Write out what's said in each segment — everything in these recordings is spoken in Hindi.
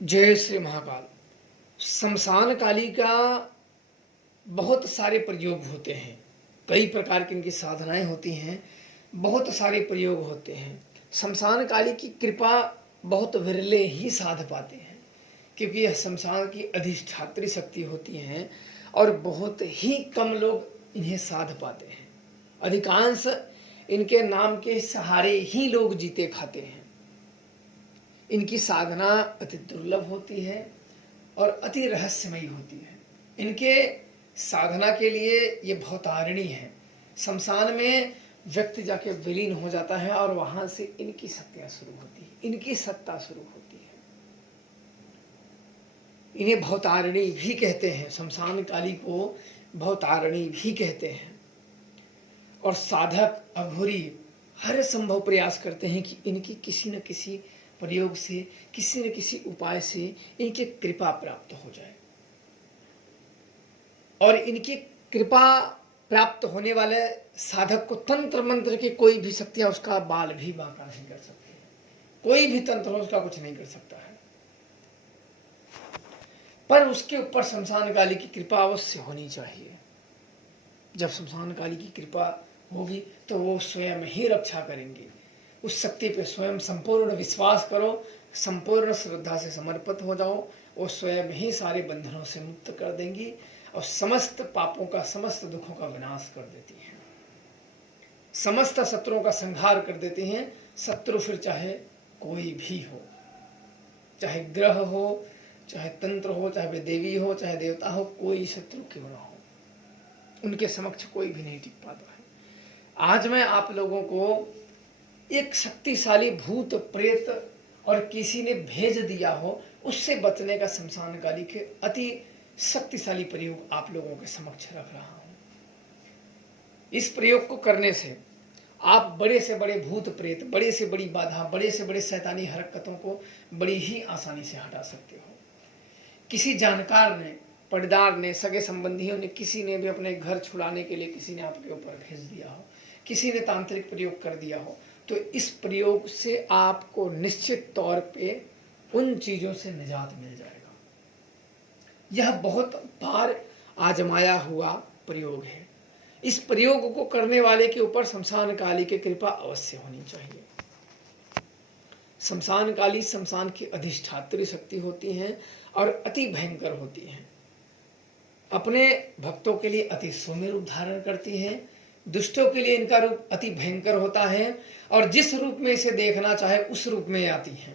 जय श्री महाकाल। शमशान काली का बहुत सारे प्रयोग होते हैं, कई प्रकार की इनकी साधनाएं होती हैं, बहुत सारे प्रयोग होते हैं। शमशान काली की कृपा बहुत विरले ही साध पाते हैं, क्योंकि यह शमशान की अधिष्ठात्री शक्ति होती हैं और बहुत ही कम लोग इन्हें साध पाते हैं। अधिकांश इनके नाम के सहारे ही लोग जीते खाते हैं। इनकी साधना अति दुर्लभ होती है और अति रहस्यमयी होती है। इनके साधना के लिए ये भवतारिणी है। शमशान में व्यक्ति जाके विलीन हो जाता है और वहां से इनकी शक्तियां शुरू होती है, इनकी सत्ता शुरू होती है। इन्हें भवतारिणी भी कहते हैं, शमशान काली को भवतारिणी भी कहते हैं। और साधक अघोरी हर संभव प्रयास करते हैं कि इनकी किसी न किसी प्रयोग से, किसी न किसी उपाय से इनकी कृपा प्राप्त हो जाए। और इनकी कृपा प्राप्त होने वाले साधक को तंत्र मंत्र की कोई भी शक्तियां उसका बाल भी बांका नहीं कर सकती है। कोई भी तंत्र उसका कुछ नहीं कर सकता है, पर उसके ऊपर शमशान काली की कृपा अवश्य होनी चाहिए। जब शमशान काली की कृपा होगी तो वो स्वयं ही रक्षा करेंगे। उस शक्ति पे स्वयं संपूर्ण विश्वास करो, संपूर्ण श्रद्धा से समर्पित हो जाओ, वो स्वयं ही सारे बंधनों से मुक्त कर देंगी और समस्त पापों का, समस्त दुखों का विनाश कर देती हैं, समस्त शत्रुओं का संहार कर देती हैं। शत्रु फिर चाहे कोई भी हो, चाहे ग्रह हो, चाहे तंत्र हो, चाहे वे देवी हो, चाहे देवता हो, कोई शत्रु क्यों ना हो, उनके समक्ष कोई भी नहीं टिक पाता है। आज मैं आप लोगों को एक शक्तिशाली भूत प्रेत और किसी ने भेज दिया हो, उससे बचने का शमशान काली के अति शक्तिशाली प्रयोग आप लोगों के समक्ष रख रहा हूं। इस प्रयोग को करने से आप बड़े से बड़े भूत प्रेत, बड़े से बड़ी बाधा, बड़े से बड़े शैतानी हरकतों को बड़ी ही आसानी से हटा सकते हो। किसी जानकार ने, पड़दार ने, सगे संबंधियों ने, किसी ने भी अपने घर छुड़ाने के लिए किसी ने आपके ऊपर भेज दिया हो, किसी ने तांत्रिक प्रयोग कर दिया हो, तो इस प्रयोग से आपको निश्चित तौर पे उन चीजों से निजात मिल जाएगा। यह बहुत बार आजमाया हुआ प्रयोग है। इस प्रयोग को करने वाले के ऊपर शमशान काली की कृपा अवश्य होनी चाहिए। शमशान काली शमशान की अधिष्ठात्री शक्ति होती हैं और अति भयंकर होती हैं। अपने भक्तों के लिए अति सौम्य रूप धारण करती हैं, दुष्टों के लिए इनका रूप अति भयंकर होता है और जिस रूप में इसे देखना चाहे उस रूप में आती हैं।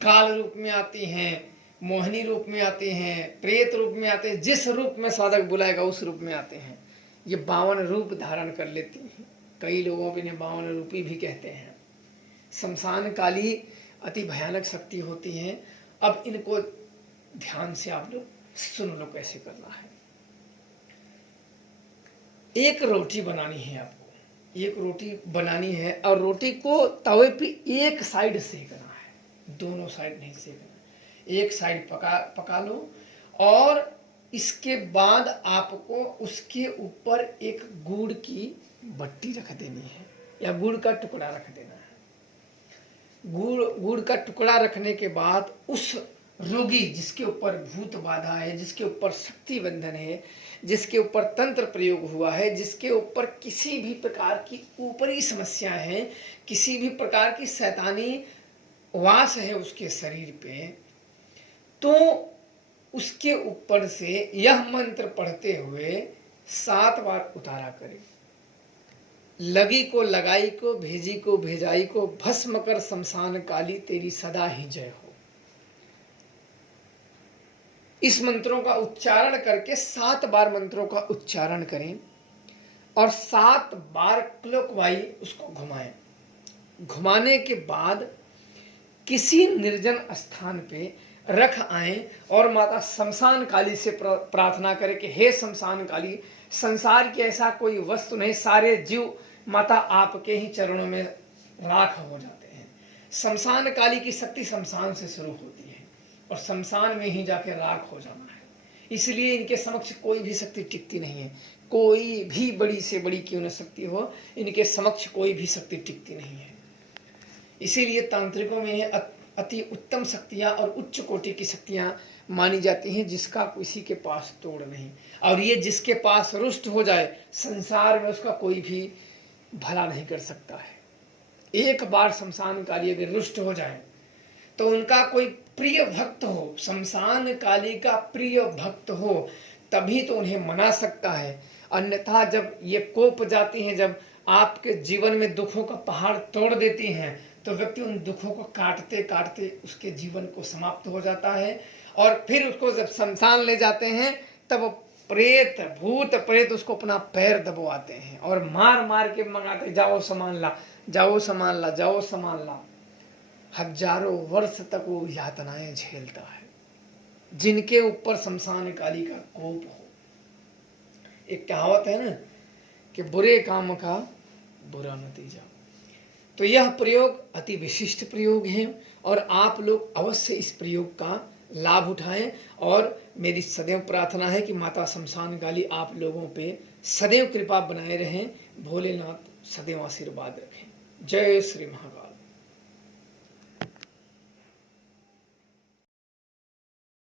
काल रूप में आती हैं, मोहिनी रूप में आते हैं, प्रेत रूप में आते हैं, जिस रूप में साधक बुलाएगा उस रूप में आते हैं। ये 52 रूप धारण कर लेती हैं। कई लोगों को इन्हें 52 रूपी भी कहते हैं। शमशान काली अति भयानक शक्ति होती हैं। अब इनको ध्यान से आप लोग सुन लो कैसे करना है। एक रोटी बनानी है आपको, एक रोटी बनानी है और रोटी को तवे पे एक साइड सेकना है, दोनों साइड नहीं सेकना। एक साइड पका लो और इसके बाद आपको उसके ऊपर एक गुड़ की बट्टी रख देनी है या गुड़ का टुकड़ा रख देना है। गुड़ का टुकड़ा रखने के बाद उस रोगी जिसके ऊपर भूत बाधा है, जिसके ऊपर शक्ति बंधन है, जिसके ऊपर तंत्र प्रयोग हुआ है, जिसके ऊपर किसी भी प्रकार की ऊपरी समस्या है, किसी भी प्रकार की शैतानी वास है उसके शरीर पे, तो उसके ऊपर से यह मंत्र पढ़ते हुए 7 बार उतारा करें। लगी को लगाई को, भेजी को भेजाई को, भस्म कर शमशान काली तेरी सदा ही जय हो। इस मंत्रों का उच्चारण करके 7 बार मंत्रों का उच्चारण करें और 7 बार क्लॉकवाइज उसको घुमाएं। घुमाने के बाद किसी निर्जन स्थान पे रख आए और माता शमशान काली से प्रार्थना करें कि हे शमशान काली, संसार की ऐसा कोई वस्तु नहीं, सारे जीव माता आपके ही चरणों में राख हो जाते हैं। शमशान काली की शक्ति शमशान से शुरू होती है और शमशान में ही जाके राख हो जाना है। इसलिए इनके समक्ष कोई भी शक्ति टिकती नहीं है। कोई भी बड़ी से बड़ी क्यों न शक्ति हो, इनके समक्ष कोई भी शक्ति टिकती नहीं है। इसीलिए तांत्रिकों में अति उत्तम शक्तियाँ और उच्च कोटि की शक्तियाँ मानी जाती हैं, जिसका किसी के पास तोड़ नहीं। और ये जिसके पास रुष्ट हो जाए, संसार में उसका कोई भी भला नहीं कर सकता है। एक बार शमशान काली अगर रुष्ट हो जाए तो उनका कोई प्रिय भक्त हो, शमशान काली का प्रिय भक्त हो, तभी तो उन्हें मना सकता है। अन्यथा जब ये कोप जाती हैं, जब आपके जीवन में दुखों का पहाड़ तोड़ देती हैं, तो व्यक्ति उन दुखों को काटते काटते उसके जीवन को समाप्त हो जाता है। और फिर उसको जब शमशान ले जाते हैं, तब प्रेत, भूत प्रेत उसको अपना पैर दबवाते हैं और मार मार के मंगाते, जाओ सामान ला, जाओ सामान ला, जाओ सामान ला। हजारों वर्ष तक वो यातनाएं झेलता है, जिनके ऊपर शमशान काली का कोप हो। एक कहावत है ना कि बुरे काम का बुरा नतीजा। तो यह प्रयोग अति विशिष्ट प्रयोग है और आप लोग अवश्य इस प्रयोग का लाभ उठाएं। और मेरी सदैव प्रार्थना है कि माता शमशान काली आप लोगों पे सदैव कृपा बनाए रहें। भोलेनाथ सदैव आशीर्वाद रखें। जय श्री महाकाल।